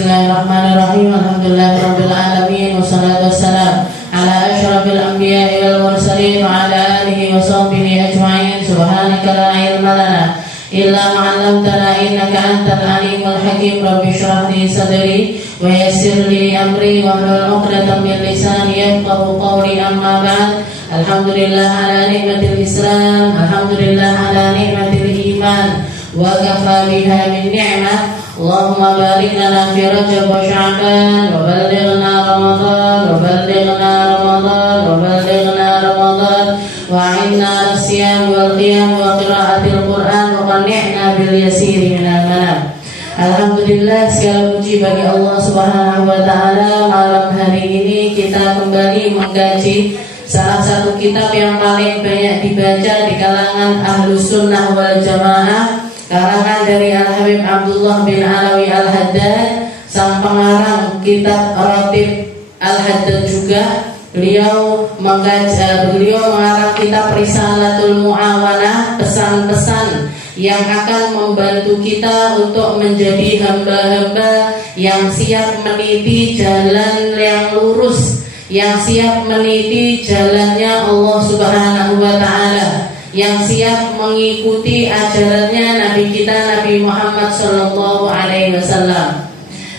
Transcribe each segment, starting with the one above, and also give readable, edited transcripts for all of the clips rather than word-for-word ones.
Bismillahirrahmanirrahim. Alhamdulillahirabbil alamin wassalatu wassalam ala asyrafil anbiya'i wal mursalin wa ala alihi wa sahbihi ajma'in. Subhanaka la ilma lana illa ma 'allamtana innaka antal alimul hakim. Rabbi shrah li sadri wa yassir li amri wa hlul 'uqdatam min lisani yafqahu qawli. Amma ba'd. Alhamdulillah ala nikmatil Islam, alhamdulillah ala nikmatil iman, wa kafa biha min ni'mah. Allahumma barik lana fi Rajab wa Sya'ban wa ballighna Ramadan wa ballighna Ramadan wa ballighna Ramadan wa 'inna as-siyam wal qiyam wa qira'atil Qur'an wa qanni'na bil yasiri minal manam. Alhamdulillah, segala puji bagi Allah Subhanahu wa taala. Malam hari ini kita kembali mengkaji salah satu kitab yang paling banyak dibaca di kalangan Ahlus Sunnah wal Jamaah, karangan dari Al-Habib Abdullah bin Alawi Al-Haddad, sang pengarang kitab Ratib Al-Haddad juga. Beliau mengarang kitab Risalatul Mu'awanah, pesan-pesan yang akan membantu kita untuk menjadi hamba-hamba yang siap meniti jalan yang lurus, yang siap meniti jalannya Allah Subhanahu wa taala, yang siap mengikuti ajarannya Nabi kita Nabi Muhammad sallallahu alaihi wasallam.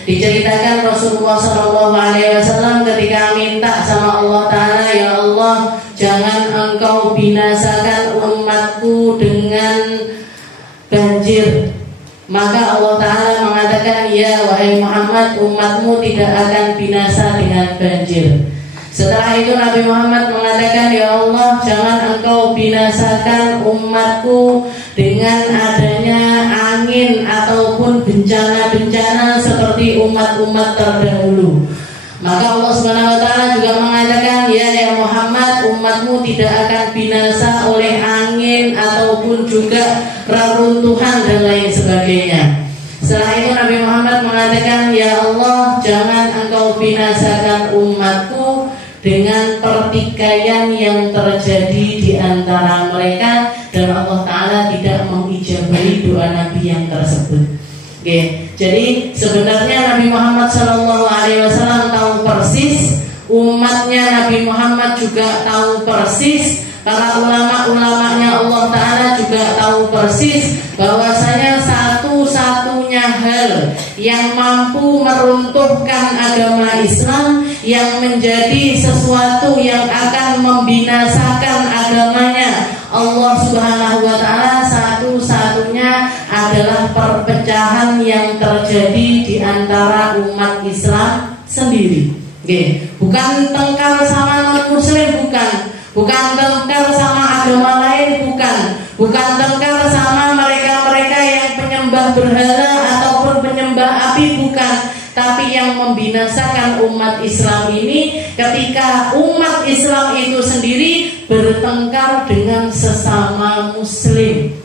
Diceritakan Rasulullah sallallahu alaihi wasallam ketika minta sama Allah taala, ya Allah, jangan engkau binasakan umatku dengan banjir. Maka Allah taala mengatakan, ya wahai Muhammad, umatmu tidak akan binasa dengan banjir. Setelah itu Nabi Muhammad mengatakan, ya Allah, jangan engkau binasakan umatku dengan adanya angin ataupun bencana-bencana seperti umat-umat terdahulu. Maka Allah Subhanahu wa taala juga mengatakan, ya Muhammad, umatmu tidak akan binasa oleh angin ataupun juga reruntuhan dan lain sebagainya. Setelah itu Nabi Muhammad mengatakan, ya Allah, jangan engkau binasakan umatku dengan pertikaian yang terjadi di antara mereka, dan Allah Ta'ala tidak mengijabahi doa Nabi yang tersebut. Oke, jadi sebenarnya Nabi Muhammad SAW tahu persis, umatnya Nabi Muhammad juga tahu persis, para ulama-ulamanya Allah Ta'ala juga tahu persis bahwasanya satu-satunya hal yang mampu meruntuhkan agama Islam, yang menjadi sesuatu yang akan membinasakan agamanya Allah Subhanahu wa taala, satu-satunya adalah perpecahan yang terjadi di antara umat Islam sendiri. Oke, bukan tengkar sama non-muslim, bukan tengkar sama agama lain, bukan tengkar sama mereka-mereka yang penyembah berhala ataupun penyembah api, bukan. Tapi yang membinasakan umat Islam ini ketika umat Islam itu sendiri bertengkar dengan sesama muslim.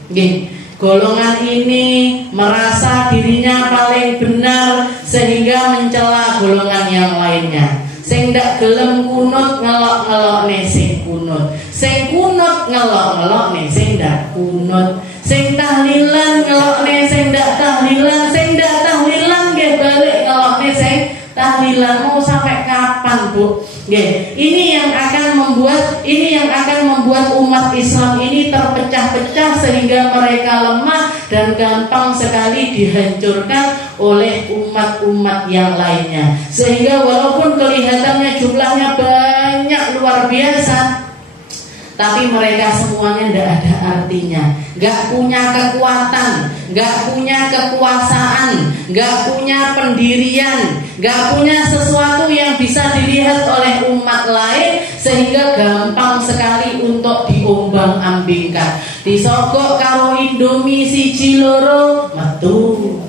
Golongan ini merasa dirinya paling benar sehingga mencela golongan yang lainnya. Sing ndak gelem kunut ngelok-ngelok nih sing kunut, sing kunut ngelok-ngelok nih sing ndak kunut, sing tahlilan ngelok nih sing ndak tahlilan, sing ndak tahlilan nggih balik ngelok nih sing tahlilan. Mau sampai kapan, Bu? Ini yang akan membuat umat Islam ini terpecah-pecah sehingga mereka lemah dan gampang sekali dihancurkan oleh umat-umat yang lainnya. Sehingga walaupun kelihatannya jumlahnya banyak luar biasa, tapi mereka semuanya tidak ada artinya, gak punya kekuatan, gak punya kekuasaan, gak punya pendirian, gak punya sesuatu yang bisa dilihat oleh umat lain, sehingga gampang sekali untuk diombang-ambingkan. Disogok karo Indomie siji loro metu,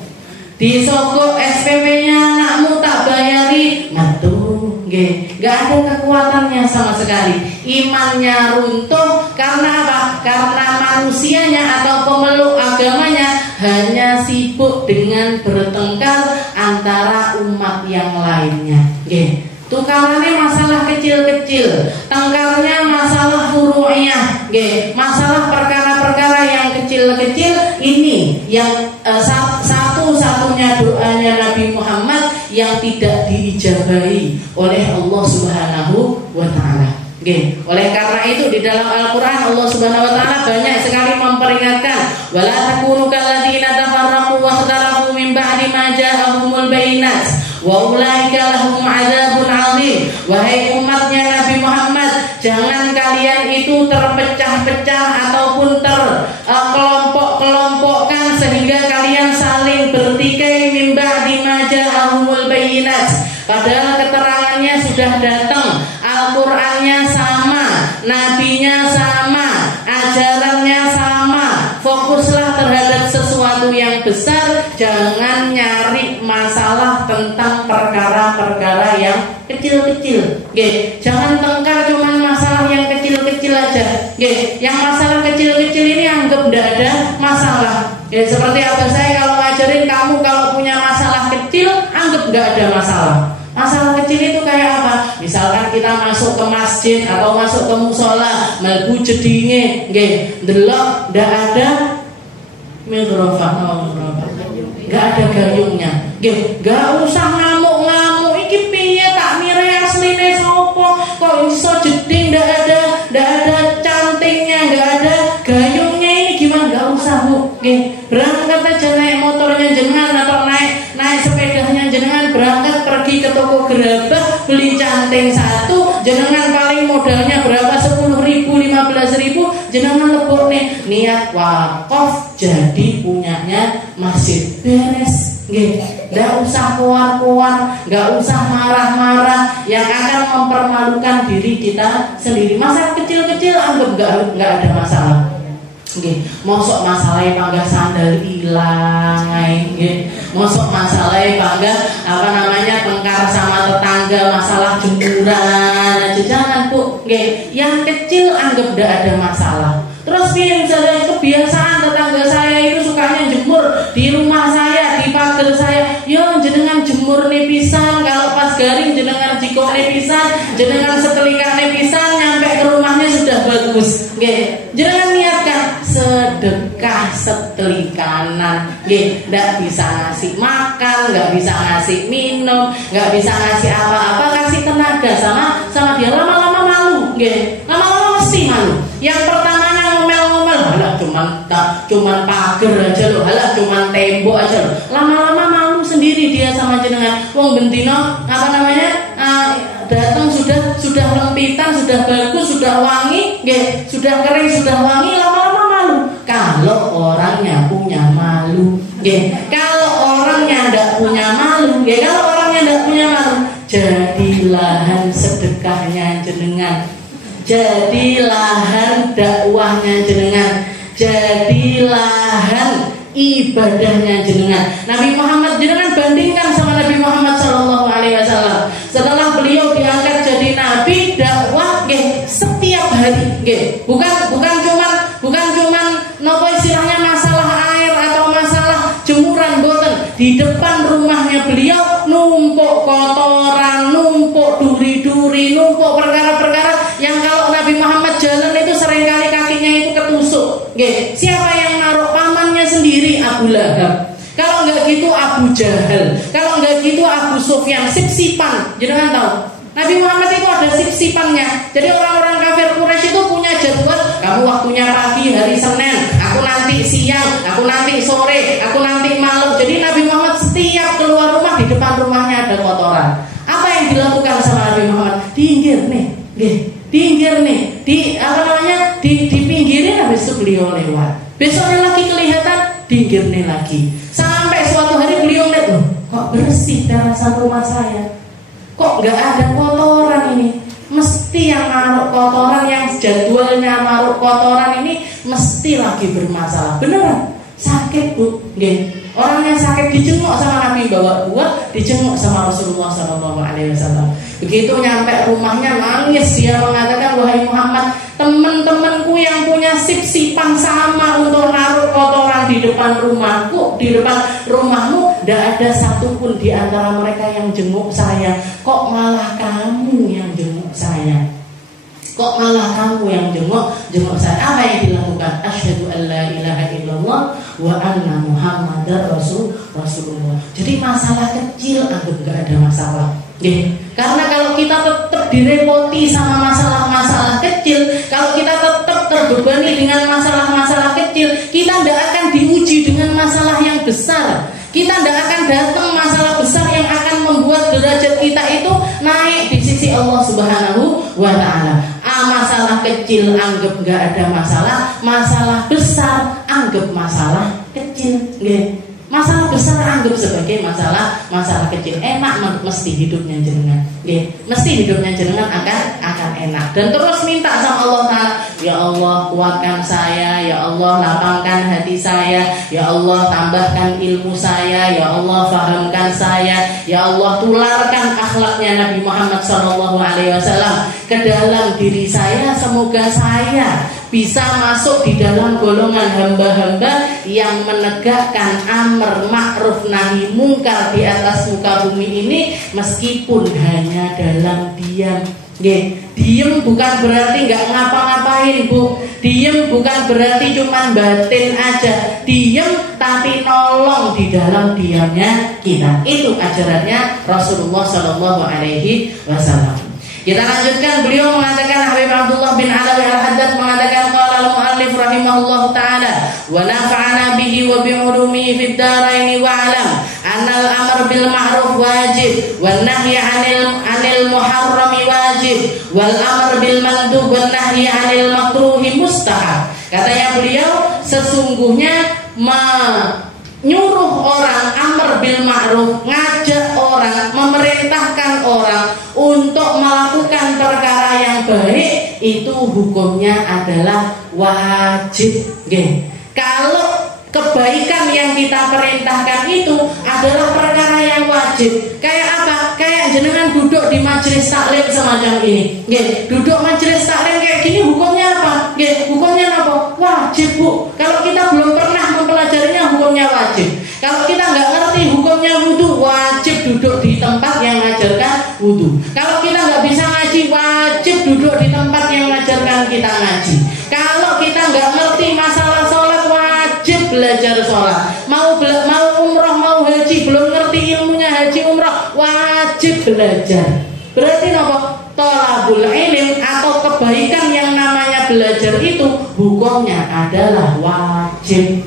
disogok SPP-nya anakmu tak bayari metu. Gak ada kekuatannya sama sekali. Imannya runtuh karena apa? Karena manusianya atau pemeluk agamanya hanya sibuk dengan bertengkar antara umat yang lainnya. Tukarannya masalah kecil-kecil, tengkarnya masalah furu'iyah, masalah perkara-perkara yang kecil-kecil. Ini yang satu-satunya doanya Nabi Muhammad yang tidak diijabahi oleh Allah Subhanahu wa taala. Oke. Oleh karena itu di dalam Al-Qur'an Allah Subhanahu wa taala banyak sekali memperingatkan, wala takunu kalladzina tafarraqu wa ikhtalafu min ba'di ma ja'ahumul bayyinat wa ulaika lahum 'adzabun 'adzim. Wahai umatnya Nabi Muhammad, jangan kalian itu terpecah-pecah ataupun kelompok-kelompokkan sehingga kalian saling bertikai min ba'di ma ja'ahumul bayyinat. Padahal keterangannya sudah datang, Al-Qur'annya sama, nabinya sama, ajarannya sama. Fokuslah terhadap sesuatu yang besar, jangan nyari masalah tentang perkara-perkara yang kecil-kecil. Jangan tengkar cuman masalah yang kecil-kecil aja. Yang masalah kecil-kecil ini anggap tidak ada masalah. Seperti abah saya kalau ngajarin, kamu kalau punya masalah kecil anggap tidak ada masalah. Masalah kecil itu kayak apa? Misalkan kita masuk ke masjid atau masuk ke musola, mlebu jedinge, ndelok ndak ada mikrofon, nggak ada gayungnya, nggak usah ngamuk-ngamuk. Iki piye tak mire asline sopo? Kok iso jeding ndak ada cantingnya, nggak ada gayungnya, ini gimana? Nggak usah Bu, berangkat aja naik motornya jenengan atau naik sepedanya jenengan, berangkat pergi ke toko gerabah beli canting satu, jenengan paling modalnya berapa? 10.000, 15.000, jenengan lebok nih niat wakaf jadi punyanya masjid, beres. Nggak usah keluar-keluar, nggak usah marah-marah yang akan mempermalukan diri kita sendiri. Masalah kecil-kecil anggap nggak ada masalah. Mosok masalahnya panggah sandal ilang, mosok masalahnya panggah tengkar sama tetangga, masalah jemuran, jangan Bu. Yang kecil anggap tidak ada masalah. Terus misalnya kebiasaan tetangga saya itu sukanya jemur di rumah saya, di pagar saya, yo jenengan jemur nih pisan, kalau pas garing jenengan jikok nih pisan, jenengan setelika nih pisan, nyampe ke rumahnya sudah bagus. Jenengan niatkan sedekah setelikanan, nggak bisa ngasih makan, nggak bisa ngasih minum, nggak bisa ngasih apa-apa, kasih tenaga sama dia. Lama-lama malu, lama-lama mesti malu. Yang pertamanya ngomel-ngomel, halah cuman pagar aja loh, halah cuman tembok aja loh. Lama-lama malu sendiri dia sama jenengan. Wong bendino datang sudah lempitan, sudah bagus, sudah wangi, sudah kering, sudah wangi, lama-lama malu. Kalau orangnya punya malu, kalau orangnya tidak punya malu, kalau orangnya tidak punya malu, jadi lahan sedekahnya jenengan, jadi lahan dakwahnya jenengan, jadi lahan ibadahnya jenengan. Nabi Muhammad jenengan bandingkan sama Nabi Muhammad SAW. Setelah beliau diangkat jadi nabi, dakwah setiap hari, bukan cuman nopo istilahnya masalah air atau masalah jemuran, boten. Di depan rumahnya beliau numpuk kotoran, numpuk duri-duri, numpuk perkara-perkara yang kalau Nabi Muhammad jalan itu seringkali kakinya itu ketusuk. Siapa yang naruh? Pamannya sendiri, Abu Lahab. Kalau enggak gitu Abu Jahal, kalau enggak gitu Abu Sufyan, sip-sipan. Jangan tahu, Nabi Muhammad itu ada sip-sipannya. Jadi orang-orang kafir Quraisy itu punya jadwal, kamu waktunya pagi hari Senin, aku nanti siang, aku nanti sore, aku nanti malam. Jadi Nabi Muhammad setiap keluar rumah, di depan rumahnya ada kotoran. Apa yang dilakukan sama Nabi Muhammad? Diinggir nih, dipinggirin, habis itu beliau lewat. Besoknya lagi kelihatan, diinggir lagi. Sampai suatu hari beliau lihat, loh, kok bersih teras rumah saya, kok nggak ada kotoran ini. Mesti yang naruh kotoran, yang jadwalnya naruh kotoran ini mesti lagi bermasalah. Beneran sakit Bu, orang yang sakit dijenguk sama Nabi, bawa buah dijenguk sama Rasulullah SAW. Begitu nyampe rumahnya nangis, dia mengatakan, wahai Muhammad, teman-temanku yang punya sip-sipan sama untuk naruh kotoran di depan rumahku, di depan rumahmu, tidak ada satupun di antara mereka yang jenguk saya. Kok malah kamu yang jenguk saya? Kok malah kamu yang jenguk saya? Apa yang dilakukan? Asyhadu an la ilaha illallah wa anna Muhammadar Rasulullah. Jadi masalah kecil anggap gak ada Karena kalau kita tetap direpoti sama masalah-masalah kecil, kalau kita tetap terbebani dengan masalah-masalah kecil, kita tidak akan diuji dengan masalah yang besar. Kita tidak akan datang masalah besar yang akan membuat derajat kita itu naik di sisi Allah Subhanahu wa Ta'ala. Masalah kecil anggap nggak ada masalah, masalah besar anggap masalah kecil. Masalah besar anggap sebagai masalah kecil. Enak mesti hidupnya jenengan. Mesti hidupnya jenengan akan enak. Dan terus minta sama Allah Ta'ala, ya Allah kuatkan saya, ya Allah lapangkan hati saya, ya Allah tambahkan ilmu saya, ya Allah fahamkan saya, ya Allah tularkan akhlaknya Nabi Muhammad SAW ke dalam diri saya. Semoga saya bisa masuk di dalam golongan hamba-hamba yang menegakkan amar ma'ruf nahi mungkar di atas muka bumi ini, meskipun hanya dalam diam. Diem bukan berarti nggak ngapa-ngapain, Bu. Diem bukan berarti cuman batin aja. Diem tapi nolong di dalam diamnya kita. Itu ajarannya Rasulullah Shallallahu Alaihi Wasallam. Kita lanjutkan, beliau mengatakan, Habib Abdullah bin Alawi Al-Haddad mengatakan, qala al-muallif rahimahullahu ta'ala wa nafa'ana bihi wa bi'ulumihi fid daraini wa alam anna al-amr bil ma'ruf wajib wan nahyi 'anil muharrami wajib wal amr bil mandub wan nahyi 'anil makruhi mustahab. Katanya beliau, sesungguhnya nyuruh orang amr bil ma'ruf, ngajak orang, memerintahkan orang untuk melakukan perkara yang baik, itu hukumnya adalah wajib. Kalau kebaikan yang kita perintahkan itu adalah perkara yang wajib. Kayak apa? Kayak jenengan duduk di majelis taklim semacam ini. Duduk majelis taklim kayak gini hukumnya apa? Hukumnya apa? Wajib, Bu. Kalau kita belum pernah mempelajarinya, hukumnya wajib. Kalau kita nggak ngerti hukumnya wudu, wajib duduk di tempat yang mengajarkan wudu. Kalau kita nggak bisa ngaji, wajib duduk di tempat yang mengajarkan kita ngaji. Kalau kita nggak ngerti masalah sholat, wajib belajar sholat. Mau umroh, mau haji, belum ngerti ilmunya haji umroh, wajib belajar. Berarti apa? Thalabul ilm atau kebaikan yang namanya belajar itu hukumnya adalah wajib.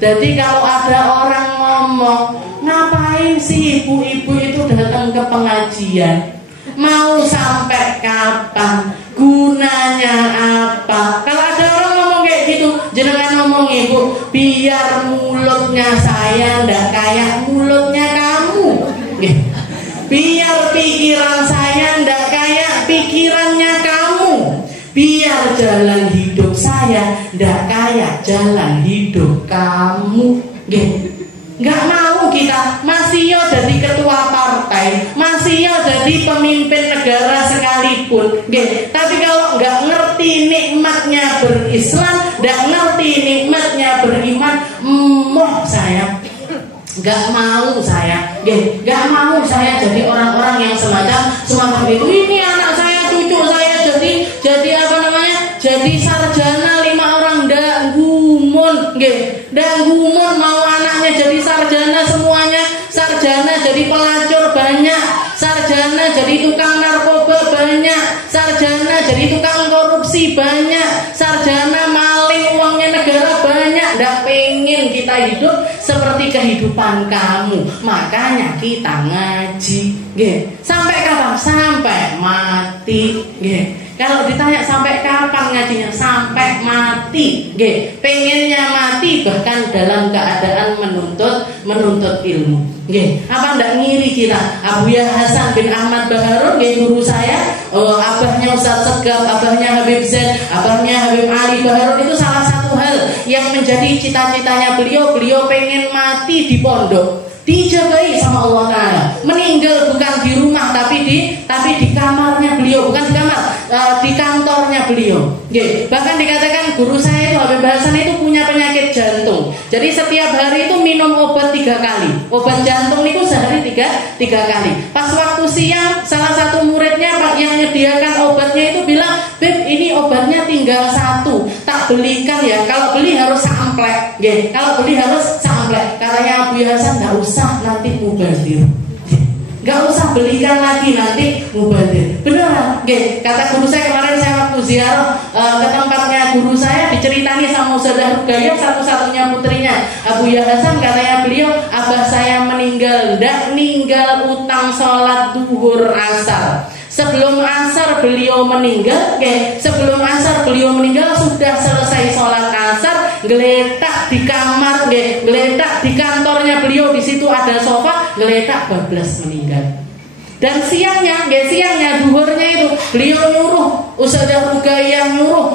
Jadi kalau ada orang ngomong, ngapain sih ibu-ibu itu datang ke pengajian? Mau sampai kapan? Gunanya apa? Kalau ada orang ngomong kayak gitu, jangan ngomong, Ibu, biar mulutnya saya ndak kayak mulutnya kamu. Biar pikiran saya ndak kayak pikirannya kamu. Biar jalan hidup saya ndak kayak jalan hidup kamu. Nggak mau kita, masih yo jadi ketua partai, masih yo jadi pemimpin negara sekalipun. Tapi kalau nggak ngerti nikmatnya berislam, nggak ngerti nikmatnya beriman, saya nggak mau nggak mau saya jadi orang-orang yang semacam itu. Ini anak saya, cucu saya jadi apa namanya? Jadi sarjana 5 orang danggumun, danggumun mau anaknya jadi sarjana semuanya, sarjana jadi pelacur banyak, sarjana jadi tukang narkoba banyak, sarjana jadi tukang korupsi banyak, sarjana maling uangnya negara banyak. Nggak pengen kita hidup seperti kehidupan kamu, makanya kita ngaji. Sampai kapan? Sampai mati. Kalau ditanya sampai kapan ngajinya, sampai mati. Pengennya mati bahkan dalam keadaan menuntut ilmu. Apa ndak ngiri kita? Abu Yahya Hasan bin Ahmad Baharun, guru saya, abahnya Ustaz Segaf, abahnya Habib Zain, abahnya Habib Ali Baharun, itu salah satu hal yang menjadi cita-citanya beliau pengen mati di pondok, dijagai sama Allah Ta'ala, meninggal bukan di rumah tapi di kamarnya beliau, bukan di kamar, di kantornya beliau. Bahkan dikatakan guru saya itu Habib Hasan itu punya penyakit jantung. Jadi setiap hari itu minum obat 3 kali. Obat jantung itu sehari 3 kali. Pas waktu siang salah satu muridnya yang menyediakan obatnya itu bilang, "Beb, ini obatnya tinggal 1. Tak belikan ya. Kalau beli harus samplek." Kalau beli harus samplek. Katanya Abu Hasan, "Enggak usah, nanti mubazir." nggak usah belikan lagi nanti mubazir. Beneran, nggih. Kata guru saya kemarin, saya waktu ziarah ke tempatnya guru saya, diceritani sama Ustazah Rugaya, satu-satunya putrinya Abu Hasan, katanya beliau, abah saya meninggal, ndak ninggal utang sholat duhur asar. Sebelum asar beliau meninggal, sebelum asar beliau meninggal sudah selesai sholat asar, geletak di kamar, geletak di kantornya beliau, di situ ada sofa, geletak bablas meninggal. Dan siangnya duhurnya itu beliau nyuruh Ustazah Rugayah, nyuruh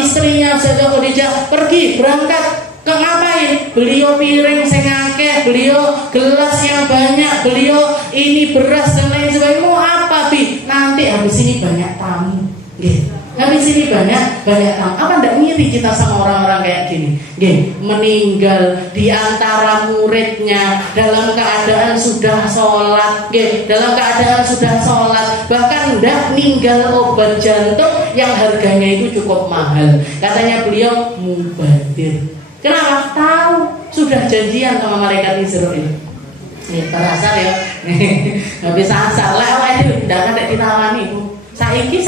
istrinya Ustazah Khadijah pergi berangkat. Ke ngapain? Beliau piring sing akeh, beliau gelas yang banyak, beliau ini beras dan lain sebagainya. Mau apa, Bi? Nanti habis ini banyak tamu. Nggih. Habis ini banyak tamu. Apa ndak ngiri kita sama orang-orang kayak gini? Nggih, meninggal di antara muridnya dalam keadaan sudah sholat, nggih, dalam keadaan sudah sholat, bahkan ndak ninggal obat jantung yang harganya itu cukup mahal. Katanya beliau mubazir. Kenapa? Tahu sudah janjian sama malaikat Israil. Ya, terasa ya. Nggak bisa asal. Lah itu tidak ada ditawani Bu. Saiki.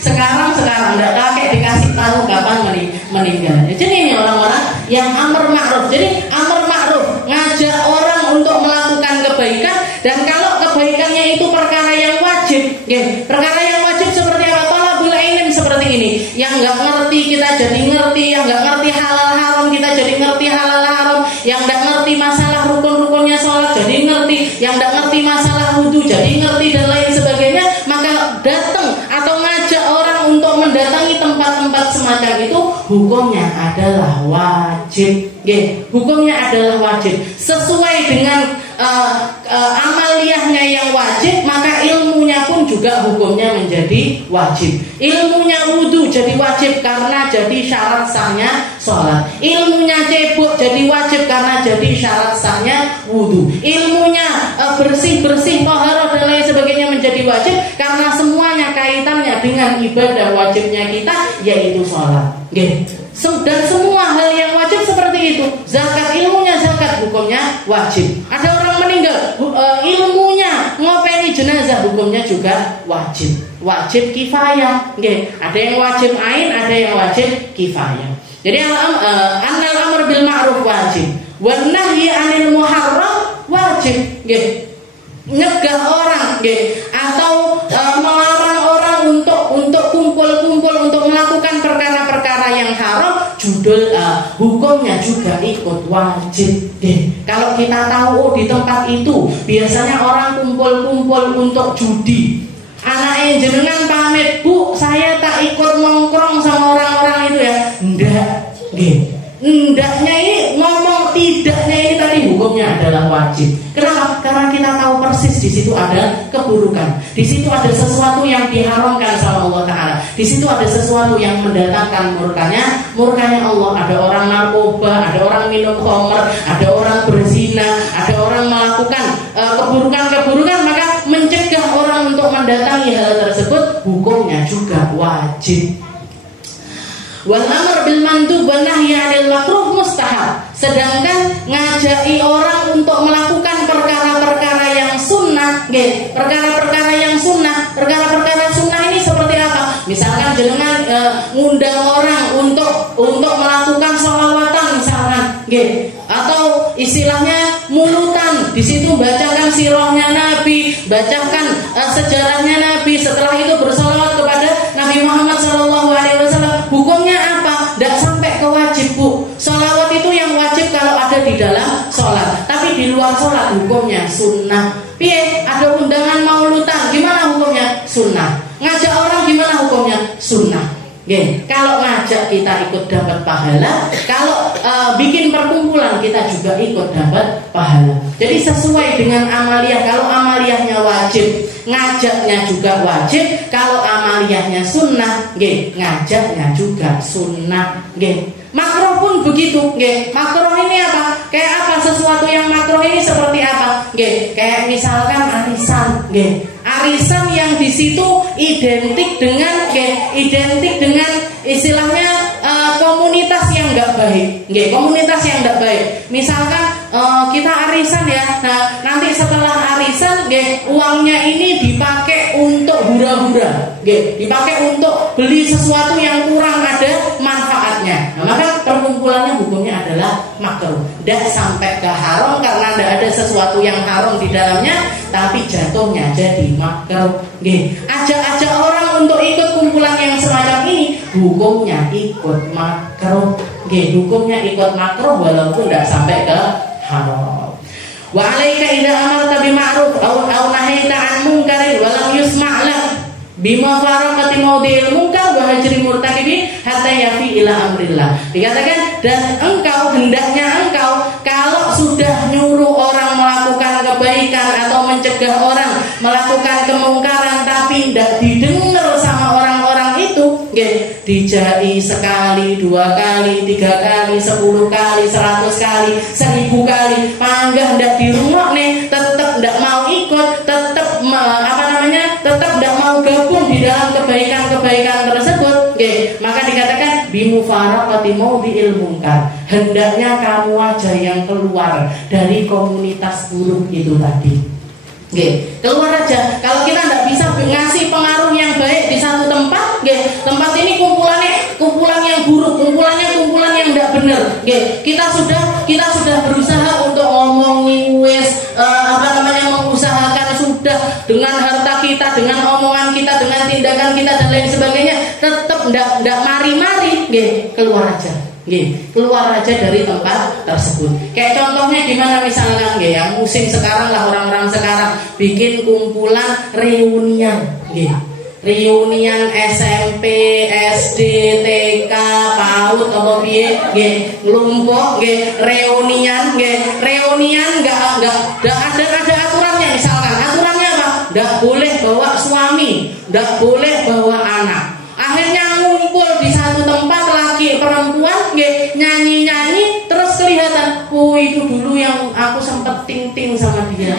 Sekarang tidak kakek dikasih tahu kapan meninggal. Jadi ini orang-orang yang amar ma'ruf. Jadi amar ma'ruf ngajak orang untuk melakukan kebaikan, dan kalau kebaikannya itu perkara yang wajib, perkara yang wajib seperti apa? Thalabul ilm seperti ini. Yang nggak ngerti kita jadi ngerti, yang nggak ngerti halal haram kita jadi ngerti halal haram, yang nggak ngerti masalah rukun-rukunnya sholat jadi ngerti, yang nggak ngerti masalah wudu jadi ngerti, dan lain sebagainya. Maka datang atau ngajak orang untuk mendatangi tempat-tempat semacam itu, hukumnya adalah wajib. Hukumnya adalah wajib sesuai dengan amaliyahnya yang wajib, maka ilmunya pun juga hukumnya menjadi wajib. Ilmunya wudu jadi wajib karena jadi syarat sahnya sholat. Ilmunya cebok jadi wajib karena jadi syarat sahnya wudu. Ilmunya bersih-bersih, toharoh dan lain sebagainya menjadi wajib karena semuanya kaitannya dengan ibadah wajibnya kita, yaitu sholat. Dan semua hal yang wajib seperti itu. Zakat, ilmunya zakat, hukumnya wajib. Ada orang meninggal, ilmunya ngopeni jenazah, hukumnya juga wajib. Wajib kifayah. Ada yang wajib ain, ada yang wajib kifayah. Jadi annal amr bil ma'ruf wajib, wan nahyi 'anil muharram wajib. Nyegah orang, atau melarang orang untuk kumpul-kumpul untuk melakukan perkara-perkara yang haram, judul hukumnya juga ikut wajib. Kalau kita tahu di tempat itu biasanya orang kumpul-kumpul untuk judi, anaknya jenengan pamit, Bu, saya tak ikut nongkrong sama orang-orang itu ya. Ndaknya ini ngomong tidaknya ini tadi hukumnya adalah wajib. Kenapa? Karena kita tahu persis di situ ada keburukan, di situ ada sesuatu yang diharamkan sama Allah Taala, di situ ada sesuatu yang mendatangkan murkanya Allah. Ada orang narkoba, ada orang minum khamr, ada orang berzina, ada orang melakukan keburukan-keburukan, maka mencegah orang untuk mendatangi hal tersebut hukumnya juga wajib. Wal amr bil mandub wa nahyi 'anil makruh mustahab. Sedangkan ngajaki orang untuk melakukan perkara-perkara yang sunnah, perkara-perkara yang sunnah. Perkara-perkara sunnah ini seperti apa? Misalkan jenengan ngundang orang untuk melakukan sholawatan misalkan, atau istilahnya mulutan. Di situ bacakan sirahnya Nabi, bacakan sejarahnya Nabi, setelah itu bersolawat kepada Nabi Muhammad SAW. Hukumnya apa? Tidak sampai ke wajib, Bu. Sholawat itu yang wajib kalau ada di dalam sholat, tapi di luar sholat hukumnya sunnah. Ada undangan maulutan, gimana hukumnya? Sunnah. Ngajak orang gimana hukumnya? Sunnah. Kalau ngajak kita ikut dapat pahala, kalau bikin perkumpulan kita juga ikut dapat pahala. Jadi sesuai dengan amaliyah. Kalau amaliyahnya wajib, ngajaknya juga wajib. Kalau amaliyahnya sunnah, ngajaknya juga sunnah. Makruh pun begitu. Makruh ini apa? Kayak apa? Sesuatu yang makruh ini seperti apa? Kayak misalkan arisan. Arisan yang di situ identik dengan istilahnya komunitas yang nggak baik. Komunitas yang nggak baik. Misalkan kita arisan ya. Nah, nanti setelah arisan nggih, uangnya ini dipakai untuk hura-hura, nggih, dipakai untuk beli sesuatu yang kurang ada manfaatnya. Nah, maka perkumpulannya hukumnya adalah makruh. Tidak sampai ke haram karena tidak ada sesuatu yang haram di dalamnya, tapi jatuhnya jadi makruh. Nggih, ajak-ajak orang untuk ikut kumpulan yang semacam ini, hukumnya ikut makruh. Nggih, hukumnya ikut makruh walaupun tidak sampai ke haram. Wa 'alaika idza amarta bi ma'ruf aw nahaita 'an munkarin wa lam yusma' lak bima faraqati mawdi'il munkar wa hajri murtakibi hatta yafi ila amrillah. Dikatakan, dan hendaknya engkau kalau sudah nyuruh orang melakukan kebaikan atau mencegah orang melakukan kemungkaran tapi tidak didengar sama orang-orang itu, nggih, dijai sekali, 2 kali, 3 kali, 10 kali, 100 kali, 1000 kali, panggah ndak dirungokne, tetap ndak mau ikut, tetap tetap ndak mau gabung di dalam kebaikan-kebaikan tersebut, nggih, maka dikatakan bimufaraqati mawdi'il munkar. Hendaknya kamu aja yang keluar dari komunitas buruk itu tadi. Nggih, keluar aja. Kalau kita tidak bisa ngasih pengaruh yang baik di satu tempat, nggih, tempat ini kumpulan yang buruk, kumpulan yang tidak benar. Nggih, kita sudah berusaha untuk ngomongin mengusahakan sudah dengan harta kita, dengan omongan kita, dengan tindakan kita dan lain sebagainya, tetap tidak mari-mari, nggih, keluar aja. Nggih, keluar aja dari tempat tersebut. Kayak contohnya gimana misalkan, nggih, yang musim sekarang lah, orang-orang sekarang bikin kumpulan reunian, nggih. Reunian SMP, SD, TK, PAUD atau piye, nggih, nglumpuk, nggih, reunian enggak ada aturannya. Misalkan aturannya apa? Enggak boleh bawa suami, enggak boleh bawa anak. Akhirnya ngumpul di satu tempat, laki perempuan, nggih, nyanyi-nyanyi, terus kelihatan, itu dulu yang aku sempat ting-ting sama dia.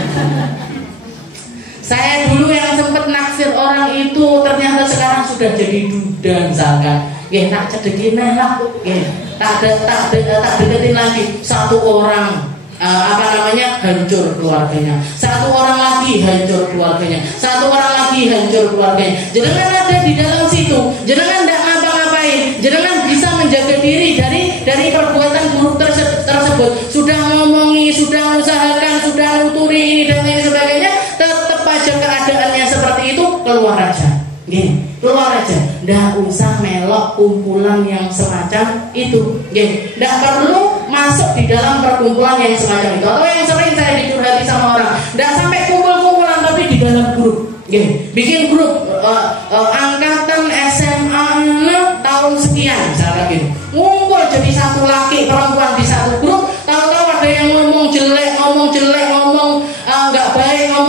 Saya dulu yang sempat naksir orang itu, ternyata sekarang sudah jadi duda misalkan. Nggih, tak cedekin lah, nggih, tak deketin lagi. Satu orang hancur keluarganya. Satu orang lagi hancur keluarganya. Satu orang lagi hancur keluarganya. Jenengan ada di dalam situ, jenengan tidak ngapa-ngapain, jenengan bisa menjaga diri dari perbuatan buruk tersebut. Sudah ngomongi, sudah mengusahakan, sudah nuturi ini dan lain sebagainya, tetap aja keadaannya seperti itu, keluar aja. Nggih, keluar aja. Nggak usah melok kumpulan yang semacam itu. Nggih, nggak perlu masuk di dalam perkumpulan yang semacam itu. Atau yang sering saya dicurhati sama orang, nggak sampai kumpul-kumpulan tapi di dalam grup. Nggih, bikin grup angkatan SMA tahun sekian misalkan gitu. Ngumpul jadi satu laki perempuan di satu grup, tahu-tahu ada yang ngomong jelek, ngomong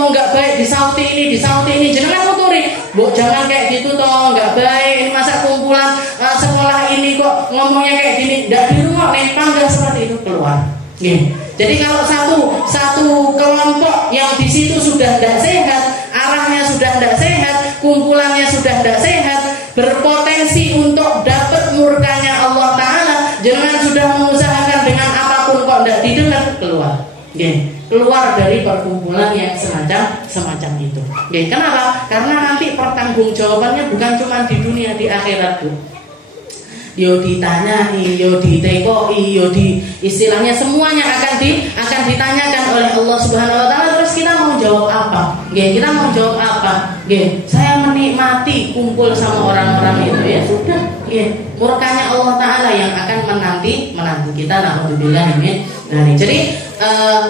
nggak baik, disauti ini, jangan nuturi, bu, jangan kayak gitu toh, nggak baik, ini masa kumpulan sekolah ini kok ngomongnya kayak gini, nggak di rumah, panggil seperti itu, keluar. Gini. Jadi kalau satu kelompok yang di situ sudah tidak sehat, arahnya sudah tidak sehat, kumpulannya sudah tidak sehat, berpotensi untuk dapat murkanya Allah Ta'ala, jangan sudah mengusahakan dengan apapun kok tidak didengar, keluar. Gini. Keluar dari perkumpulan yang semacam itu. Oke, kenapa? Karena nanti pertanggungjawabannya bukan cuma di dunia, di akhirat, Bu. Yo ditanyai, yo ditekoi, yo istilahnya semuanya akan ditanyakan oleh Allah Subhanahu wa taala. Terus kita mau jawab apa? Oke, kita mau jawab apa? Oke, saya menikmati kumpul sama orang-orang itu, ya sudah. Oke, murkanya Allah Ta'ala yang akan menanti kita. Alhamdulillah ini. Jadi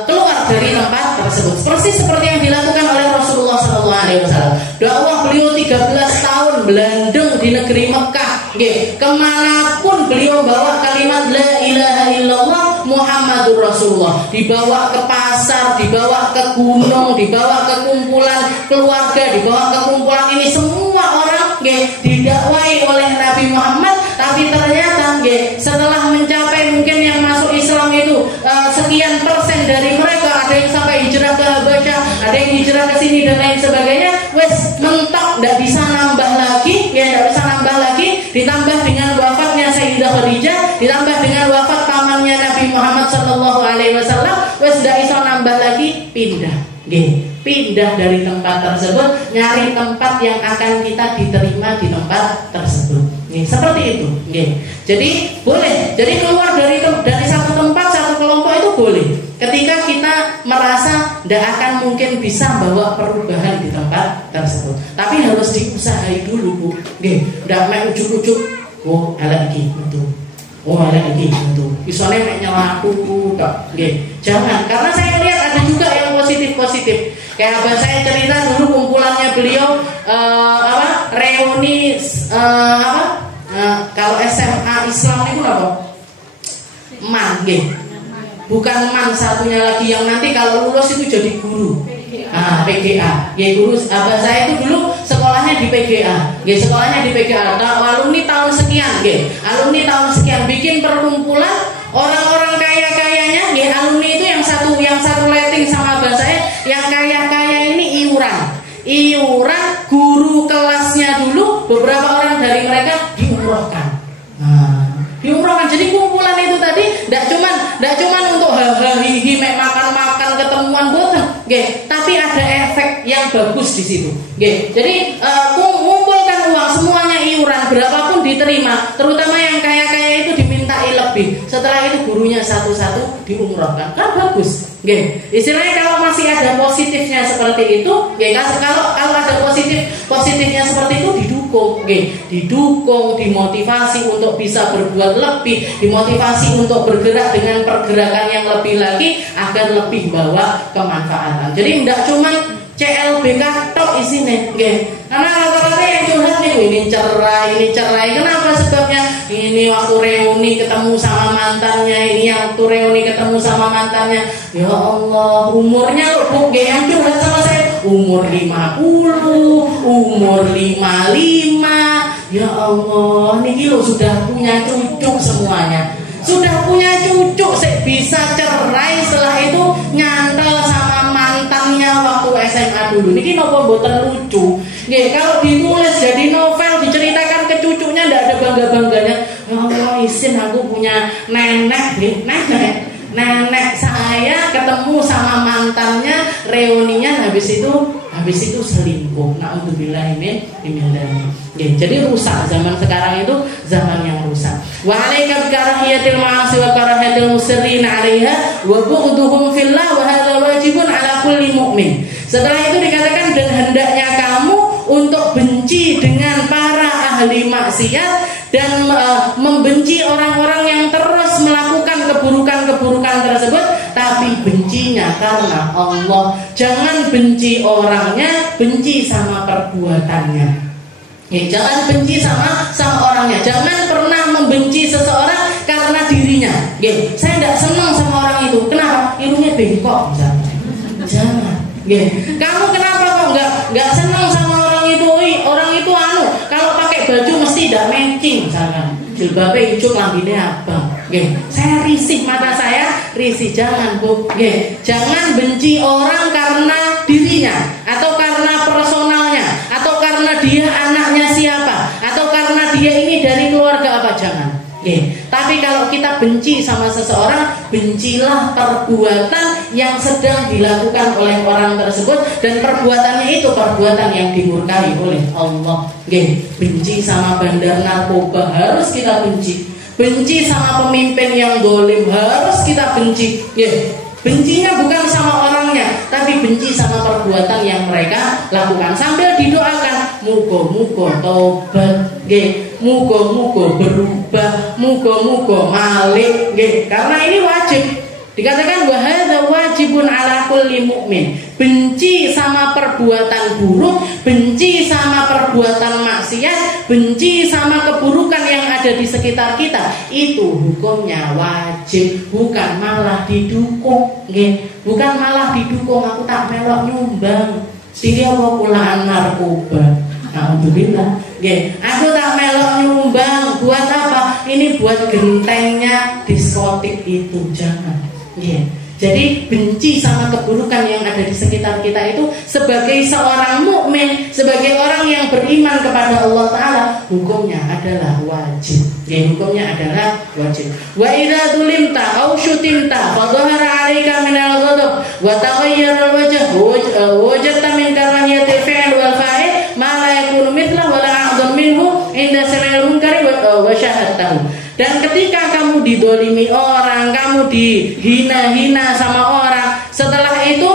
keluar dari tempat tersebut. Persis seperti yang dilakukan oleh Rasulullah SAW. Dakwah beliau 13 tahun belandeng di negeri Mekah. Kemanapun beliau bawa kalimat La ilaha illallah Muhammadur Rasulullah. Dibawa ke pasar, dibawa ke gunung, dibawa ke kumpulan keluarga, dibawa ke kumpulan ini, semua orang didakwai oleh Nabi Muhammad. Tapi ternyata setelah mencapai mungkin yang masuk Islam itu sekian persen dari mereka, ada yang sampai hijrah ke Habasyah, ada yang hijrah ke sini dan lain sebagainya, wes mentok, tidak bisa nambah lagi, tidak bisa nambah lagi. Ditambah dengan wafatnya Sayyidah Khadijah, ditambah dengan wafat pamannya Nabi Muhammad SAW, wes tidak bisa nambah lagi, pindah. pindah dari tempat tersebut, nyari tempat yang akan kita diterima di tempat tersebut. Seperti itu. Jadi boleh. Jadi keluar dari satu tempat, satu kelompok itu boleh. Ketika kita merasa tidak akan mungkin bisa bawa perubahan di tempat tersebut, tapi harus diusahakan dulu, Bu. Tidak main ujuk-ujuk. Oh, elek iki metu. Oh, elek iki metu. Isone mek nyelaku tok. Jangan, karena saya lihat ada juga yang positif-positif. Kayak abah saya cerita dulu kumpulannya beliau reuni kalau SMA Islam itu apa? Man, bukan man satunya lagi yang nanti kalau lulus itu jadi guru. PGA. Guru abah saya itu dulu sekolahnya di PGA. Sekolahnya di PGA. Alumni tahun sekian, alumni tahun sekian bikin perkumpulan orang-orang kaya-kayanya, alumni itu yang satu letting sama abah saya, yang kaya-kaya ini iuran guru kelasnya dulu, beberapa orang dari mereka diumrohkan. Diumrohkan. Jadi kumpulan itu tadi tidak cuman untuk hihi makan ketemuan boten, tapi ada efek yang bagus di situ. Jadi kumpulkan uang semuanya iuran berapapun diterima, terutama yang kaya-kaya itu dimintai lebih. Setelah itu gurunya satu-satu diumrohkan, kan bagus. Istilahnya kalau masih ada positifnya seperti itu, kalau ada positifnya seperti itu didukung, dimotivasi untuk bisa berbuat lebih, dimotivasi untuk bergerak dengan pergerakan yang lebih lagi agar lebih bawa kemanfaatan. Jadi tidak cuma CLBK tok isinya, karena rata-rata yang curhat ini cerai. Kenapa sebabnya? Ini waktu reuni ketemu sama mantannya, ini yang waktu reuni ketemu sama mantannya. Ya Allah, umurnya loh, yang curhat sama saya umur 50, umur 55. Ya Allah, ini lo sudah punya cucu semuanya. Sudah punya cucu, bisa cerai setelah itu nyantel sama mantannya waktu SMA dulu. Niki nopo boten lucu. Kalau ditulis jadi novel diceritakan ke cucunya tidak ada bangga-bangganya. Ya Allah, izin aku punya nenek saya ketemu sama mantannya, reuninya habis itu selingkuh. Na'udzubillah ini dimilani. Jadi rusak, zaman sekarang itu zaman yang rusak. Wa 'alaika bi karahiyatil ma'asi wa karahiyatil musirrin 'alaiha wa bughduhum fillah wa hadza wajibun 'ala kulli mu'min. Setelah itu dikatakan, dan hendaknya kamu untuk benci dengan para ahli maksiat dan membenci orang-orang yang terus melakukan keburukan tersebut, tapi bencinya karena Allah. Jangan benci orangnya, benci sama perbuatannya. Jangan benci sama orangnya. Jangan pernah membenci seseorang karena dirinya. Saya tidak senang sama orang itu. Kenapa? Hidungnya bengkok misalnya. Jangan. Kamu kenapa kok nggak senang sama orang itu? Orang itu kalau pakai baju mesti tidak matching misalkan. Jilbabnya hijau, lambinnya abang. Saya risih, mata saya risih. Jangan, Bu. Jangan benci orang karena dirinya, atau karena personalnya, atau karena dia anaknya siapa, atau karena dia ini dari keluarga apa. Jangan. Tapi kalau kita benci sama seseorang, bencilah perbuatan yang sedang dilakukan oleh orang tersebut, dan perbuatannya itu perbuatan yang dimurkai oleh Allah. Benci sama bandar narkoba harus kita benci. Benci sama pemimpin yang dolim harus kita benci. Bencinya bukan sama orangnya, tapi benci sama perbuatan yang mereka lakukan. Sambil didoakan, muga-muga taubat, muga-muga berubah, muga-muga malik. Karena ini wajib. Dikatakan wa hadza wajibun 'ala kulli mu'min. Benci sama perbuatan buruk, benci sama perbuatan maksiat, benci sama keburukan yang ada di sekitar kita, itu hukumnya wajib, bukan malah didukung. Bukan malah didukung, aku tak melok nyumbang dia mau pulaan narkoba. Alhamdulillah. Aku tak melok nyumbang. Buat apa? Ini buat gentengnya diskotik itu. Jangan. Jadi benci sama keburukan yang ada di sekitar kita itu sebagai seorang mukmin, sebagai orang yang beriman kepada Allah Ta'ala, hukumnya adalah wajib. Ya, hukumnya adalah wajib. Wa idza dulimta aw syutimta fa dhahara 'alaika min al-ghadab wa taghayyara al-wajh wajadta min karahiyati fi'l wal fa'il ma la yakunu mithlahu wa la a'dham minhu inda sama'il munkari wa syahadtahu. Dan ketika kamu didolimi orang, kamu dihina-hina sama orang, setelah itu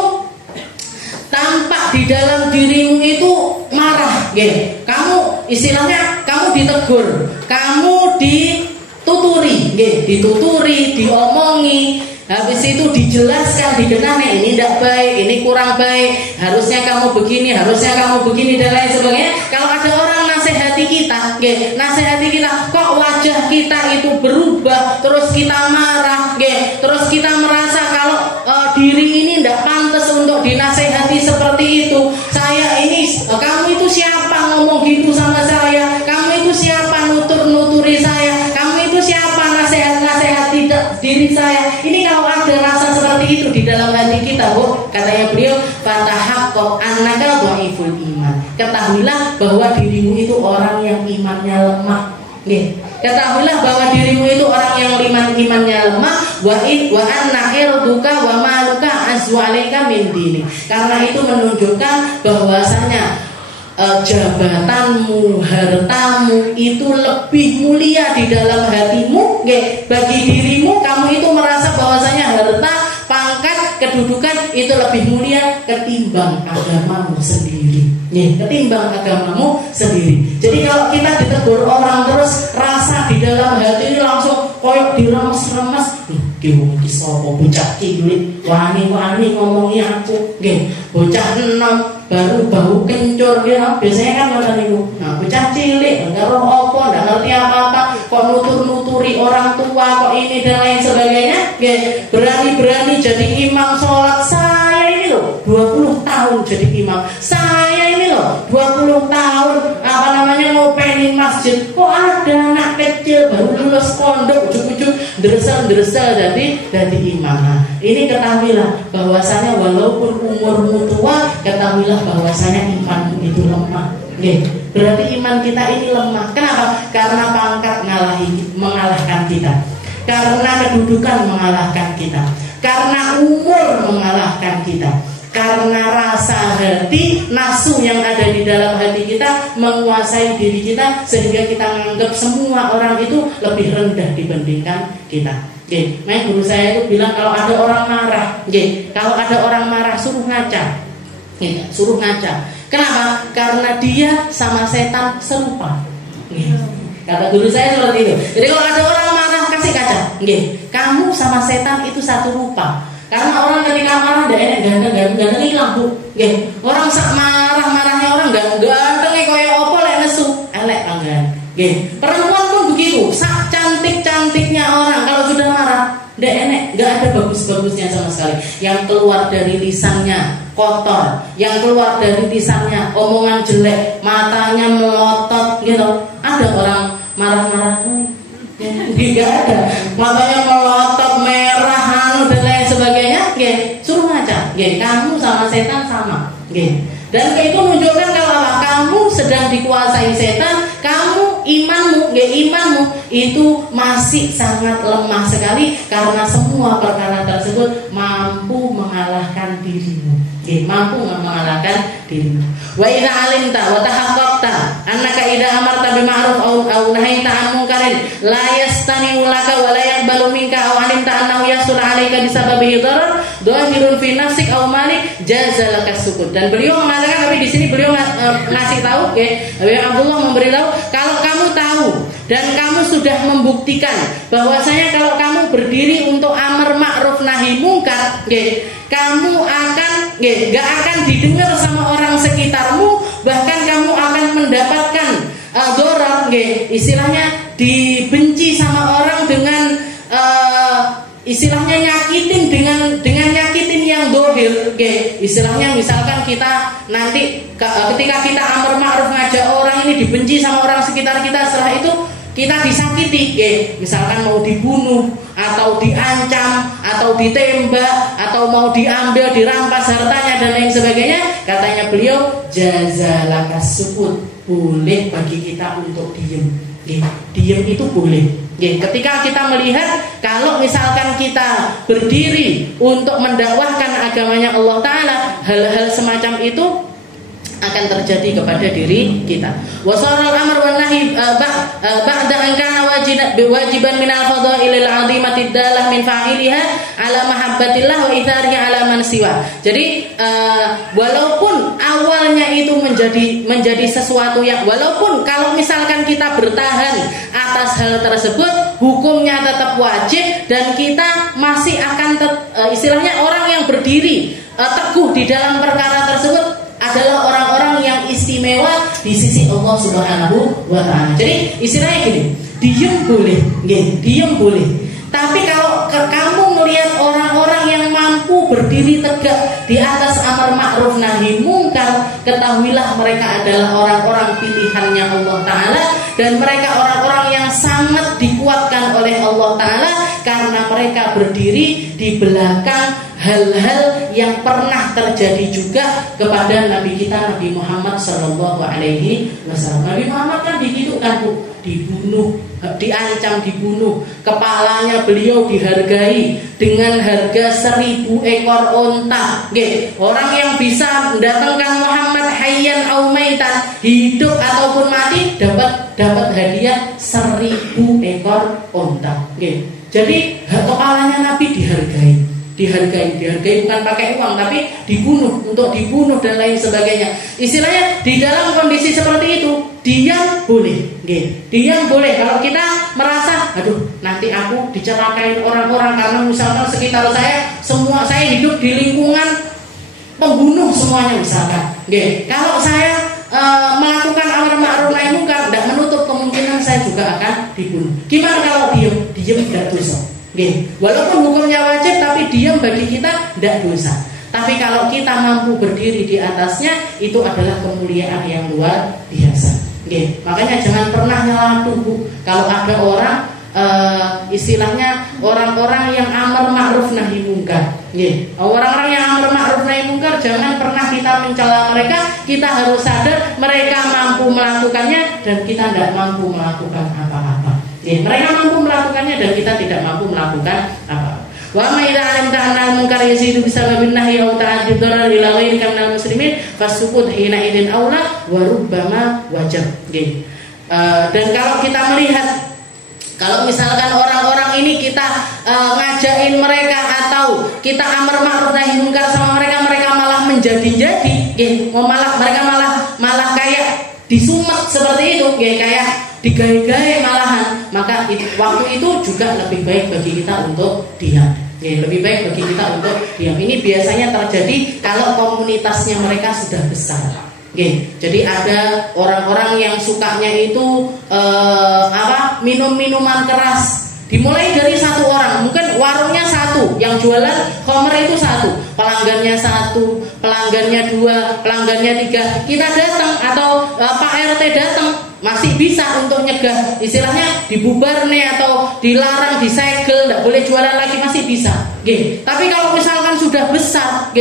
tampak di dalam dirimu itu marah, gitu. Kamu istilahnya kamu ditegur, kamu dituturi, gitu. Dituturi, diomongi. Habis itu dijelaskan, dikenali ini tidak baik, ini kurang baik, harusnya kamu begini, harusnya kamu begini dan lain sebagainya. Kalau ada orang nasihati kita, nasihati kita, kok wajah kita itu berubah, terus kita marah, terus kita merasa kalau diri ini tidak pantas untuk dinasihati seperti itu. Saya ini, kamu itu siapa ngomong gitu sama saya? Kamu itu siapa nuturi saya? Kamu itu siapa nasihat diri saya? Ini kalau ada rasa seperti itu di dalam hati kita, Bu, katanya beliau, fatahaqqaq annaka dhaiful iman. Ketahuilah bahwa dirimu itu orang yang imannya lemah. Ketahuilah bahwa dirimu itu orang yang imannya lemah. Wa anna irduka wa maluka azwalika min dini. Karena itu menunjukkan bahwasanya jabatanmu, hartamu itu lebih mulia di dalam hatimu, bagi dirimu. Kamu itu merasa bahwasanya harta, pangkat, kedudukan itu lebih mulia ketimbang agamamu sendiri, ketimbang agamamu sendiri. Jadi kalau kita ditegur orang terus rasa di dalam hati ini langsung koyok diremes-remes, ki sapa bocah cilik wani-wani ngomongnya aku, bocah enom baru bau kencur, biasanya kan macam itu. Nah, bocah cilik nggak roh apa, nggak ngerti apa-apa, kok nuturi orang tua, kok ini dan lain sebagainya, berani-berani jadi imam sholat. Saya ini loh 20 tahun jadi imam, saya ini loh 20 tahun ngopenin masjid, kok ada anak kecil baru lulus pondok ujuk-ujuk dresel jadi imam. Nah, ini ketahuilah bahwasanya walaupun umurmu tua, ketahuilah bahwasanya imanmu itu lemah. Berarti iman kita ini lemah. Kenapa? Karena pangkat mengalahkan kita, karena kedudukan mengalahkan kita, karena umur mengalahkan kita, karena rasa hati, nafsu yang ada di dalam hati kita menguasai diri kita, sehingga kita menganggap semua orang itu lebih rendah dibandingkan kita. Nah, guru saya itu bilang kalau ada orang marah, kalau ada orang marah suruh ngaca, suruh ngaca. Kenapa? Karena dia sama setan serupa. Kata guru saya seperti itu. Jadi kalau ada orang marah kasih kaca, kamu sama setan itu satu rupa. Karena orang ketika marah ganteng hilang, Bu. Orang sak marah-marahnya orang ganteng kayak opo lek nesu, elek anggan. Perempuan pun begitu, sak cantik-cantiknya orang kalau sudah marah, enggak ada bagus-bagusnya sama sekali. Yang keluar dari lisannya kotor, yang keluar dari lisannya omongan jelek, matanya melotot gitu. Ada orang marah-marah, tidak ada, matanya melotot, merah, dan lain sebagainya. Suruh ngaca, kamu sama setan sama. Dan itu menunjukkan kalau kamu sedang dikuasai setan, kamu imanmu itu masih sangat lemah sekali, karena semua perkara tersebut mampu mengalahkan dirimu. Mampu mengalahkan dirimu. Wa idza alimta wa tahaqqaqta annaka idza amarta bil ma'ruf aw nahaita 'an munkarin la yastami'u laka wa la yaqbalu minka aw alimta annahu yasul 'alaika bisababihi darar dhahirun fi nafsik aw malik jazalaka sukut. Dan beliau mengatakan, tapi di sini beliau ngasih tahu, Abdullah memberi tahu, kalau kamu tahu dan kamu sudah membuktikan bahwasanya kalau kamu berdiri untuk amar ma'ruf nahi mungkar, kamu akan gak akan didengar sama orang sekitarmu, bahkan kamu akan mendapatkan doror, istilahnya dibenci sama orang dengan istilahnya nyakitin dengan nyakitin yang dohir. Istilahnya misalkan kita nanti ketika kita amar ma'ruf ngajak orang ini dibenci sama orang sekitar kita, setelah itu kita disakiti, misalkan mau dibunuh atau diancam atau ditembak atau mau diambil, dirampas hartanya dan lain sebagainya, katanya beliau jazalakas sukut, boleh bagi kita untuk diem. Diem itu boleh. Ketika kita melihat kalau misalkan kita berdiri untuk mendakwahkan agamanya Allah Ta'ala, hal-hal semacam itu akan terjadi kepada diri kita. Wasaral amr wan nahi ba'da an kana wajiban min al-fadailil 'azimati dalah min fa'iliha ala mahabbatillah wa itharihi ala man siwa. Jadi walaupun awalnya itu menjadi sesuatu yang, walaupun kalau misalkan kita bertahan atas hal tersebut, hukumnya tetap wajib dan kita masih akan istilahnya orang yang berdiri teguh di dalam perkara tersebut adalah orang-orang yang istimewa di sisi Allah Subhanahu wa Ta'ala. Jadi istilahnya gini, diem boleh, diem boleh. Tapi kalau kamu melihat orang-orang yang mampu berdiri tegak di atas amar ma'ruf nahi mungkar, ketahuilah mereka adalah orang-orang pilihannya Allah Ta'ala, dan mereka orang-orang yang sangat dikuatkan oleh Allah Ta'ala karena mereka berdiri di belakang hal-hal yang pernah terjadi juga kepada Nabi kita Nabi Muhammad Sallallahu Alaihi Wasallam. Nabi Muhammad kan dihidupkan, dibunuh, diancam dibunuh, kepalanya beliau dihargai dengan harga 1000 ekor onta. Orang yang bisa mendatangkan Muhammad hayyan au maitan, hidup ataupun mati, dapat hadiah 1000 ekor onta. Jadi kepalanya Nabi dihargai bukan pakai uang, tapi untuk dibunuh dan lain sebagainya. Istilahnya di dalam kondisi seperti itu diam boleh, diam boleh. Kalau kita merasa, aduh nanti aku dicelakain orang-orang karena misalkan sekitar saya hidup di lingkungan pembunuh semuanya misalkan. Kalau saya melakukan amar ma'ruf nahi munkar, tidak menutup kemungkinan saya juga akan dibunuh. Gimana kalau diam tidak dosa? Walaupun hukumnya wajib, tapi diam bagi kita tidak dosa. Tapi kalau kita mampu berdiri di atasnya, itu adalah kemuliaan yang luar biasa. Makanya jangan pernah nyela tubuh. Kalau ada orang istilahnya orang-orang yang amar ma'ruf nahi munkar, orang-orang yang amar ma'ruf nahi munkar, jangan pernah kita mencela mereka. Kita harus sadar mereka mampu melakukannya dan kita tidak mampu melakukan apa-apa. Mereka mampu melakukannya dan kita tidak mampu melakukan apa. Wa ma idza alimta anna al-munkar yazidu bisababin nahyi aw ta'addud darar ila ghairika minal muslimin fasukut hina idin aula wa rubbama wajib. Dan kalau kita melihat, kalau misalkan orang-orang ini kita ngajain mereka atau kita amar ma'ruf nahi munkar sama mereka malah menjadi-jadi, mereka malah kayak disumet seperti itu, kayak digawe-gawe malahan, maka waktu itu juga lebih baik bagi kita untuk diam. Lebih baik bagi kita untuk diam. Ini biasanya terjadi kalau komunitasnya mereka sudah besar. Jadi ada orang-orang yang sukanya itu minum minuman keras. Dimulai dari satu orang, mungkin warungnya satu, yang jualan khamr itu satu, pelanggannya satu, pelanggannya dua, pelanggannya tiga. Kita datang atau Pak RT datang, masih bisa untuk nyegah, istilahnya dibubar nih atau dilarang, disegel, tidak boleh jualan lagi, masih bisa. Tapi kalau misalkan sudah besar,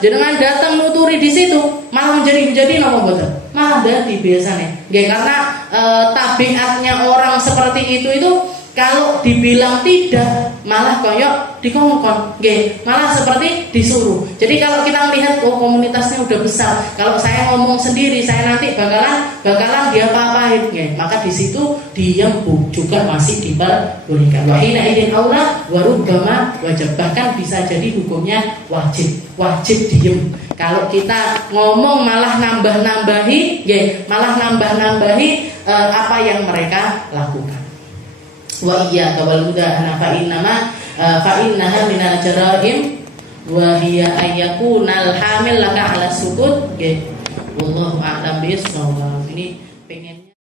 jangan datang nuturi di situ, malah menjadi nopo boten, malah dadi biasanya. Karena tabiatnya orang seperti itu kalau dibilang tidak, malah koyok dikongkon, malah seperti disuruh. Jadi kalau kita melihat komunitasnya udah besar, kalau saya ngomong sendiri, saya nanti bakalan dia apa-apain, maka di situ diam juga masih diperbolehkan. Wa hina idin aula wa rubbama wajib, bahkan bisa jadi hukumnya wajib diam. Kalau kita ngomong malah nambah-nambahi apa yang mereka lakukan. Wa iyyaka wal mudahana fa innaha minal jaraim wa hiya ayyakunal hamil laka ala sukut. Wallahu a'lam bishawab. Ini pengen